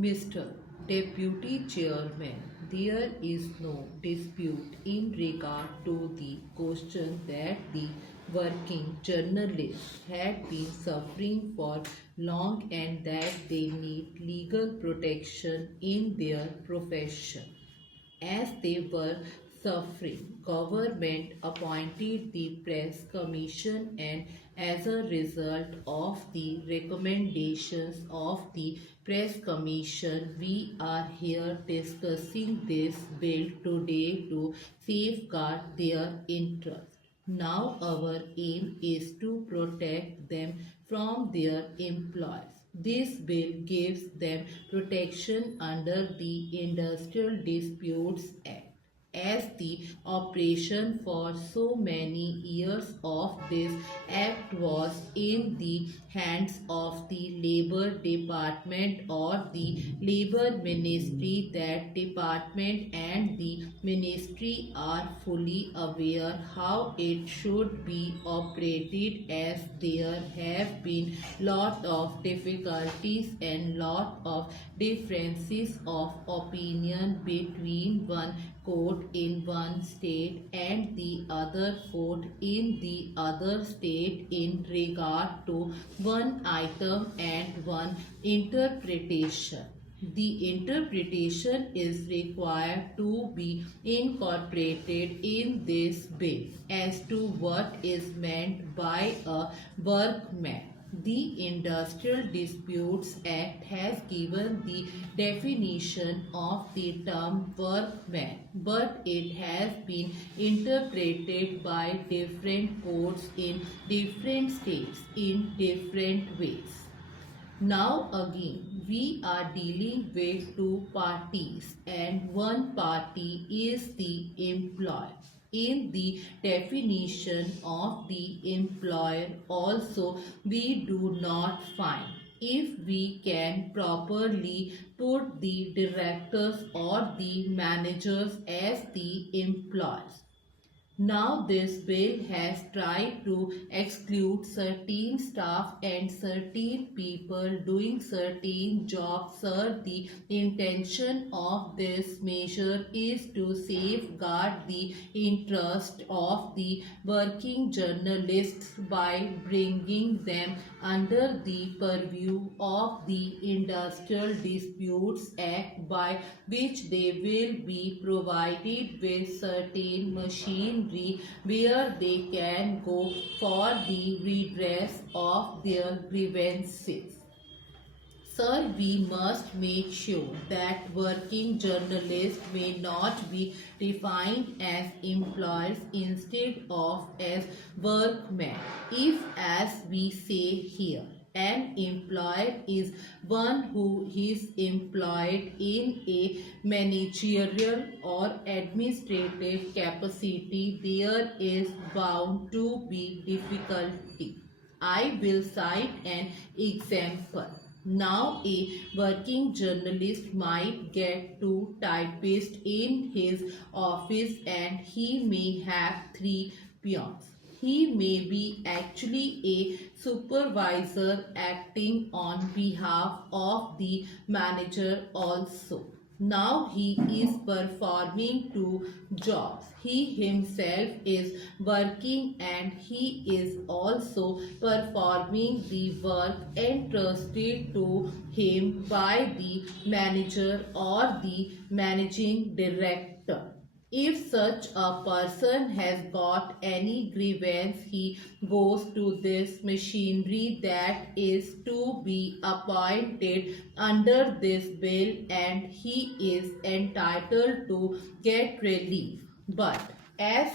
Mr. Deputy Chairman, there is no dispute in regard to the question that the working journalists had been suffering for long and that they need legal protection in their profession. As they were suffering, government appointed the press commission, and as a result of the recommendations of the press commission, we are here discussing this bill today to safeguard their interests. Now our aim is to protect them from their employers. This bill gives them protection under the Industrial Disputes Act. As the operation for so many years of this act was in the hands of the Labor Department or the Labor Ministry, that department and the ministry are fully aware how it should be operated, as there have been lot of difficulties and lot of differences of opinion between one court in one state and the other court in the other state in regard to one item and one interpretation. The interpretation is required to be incorporated in this bill as to what is meant by a workman. The Industrial Disputes Act has given the definition of the term workman, but it has been interpreted by different courts in different states in different ways. Now again, we are dealing with two parties, and one party is the employer. In the definition of the employer also, we do not find if we can properly put the directors or the managers as the employers. Now this bill has tried to exclude certain staff and certain people doing certain jobs. Sir, the intention of this measure is to safeguard the interest of the working journalists by bringing them under the purview of the Industrial Disputes Act, by which they will be provided with certain machinery where they can go for the redress of their grievances. Sir, we must make sure that working journalists may not be defined as employers instead of as workmen. If, as we say here, an employer is one who is employed in a managerial or administrative capacity, there is bound to be difficulty. I will cite an example. Now a working journalist might get two typists in his office and he may have 3 peons. He may be actually a supervisor acting on behalf of the manager also. Now he is performing 2 jobs. He himself is working and he is also performing the work entrusted to him by the manager or the managing director. If such a person has got any grievance, he goes to this machinery that is to be appointed under this bill, and he is entitled to get relief. But as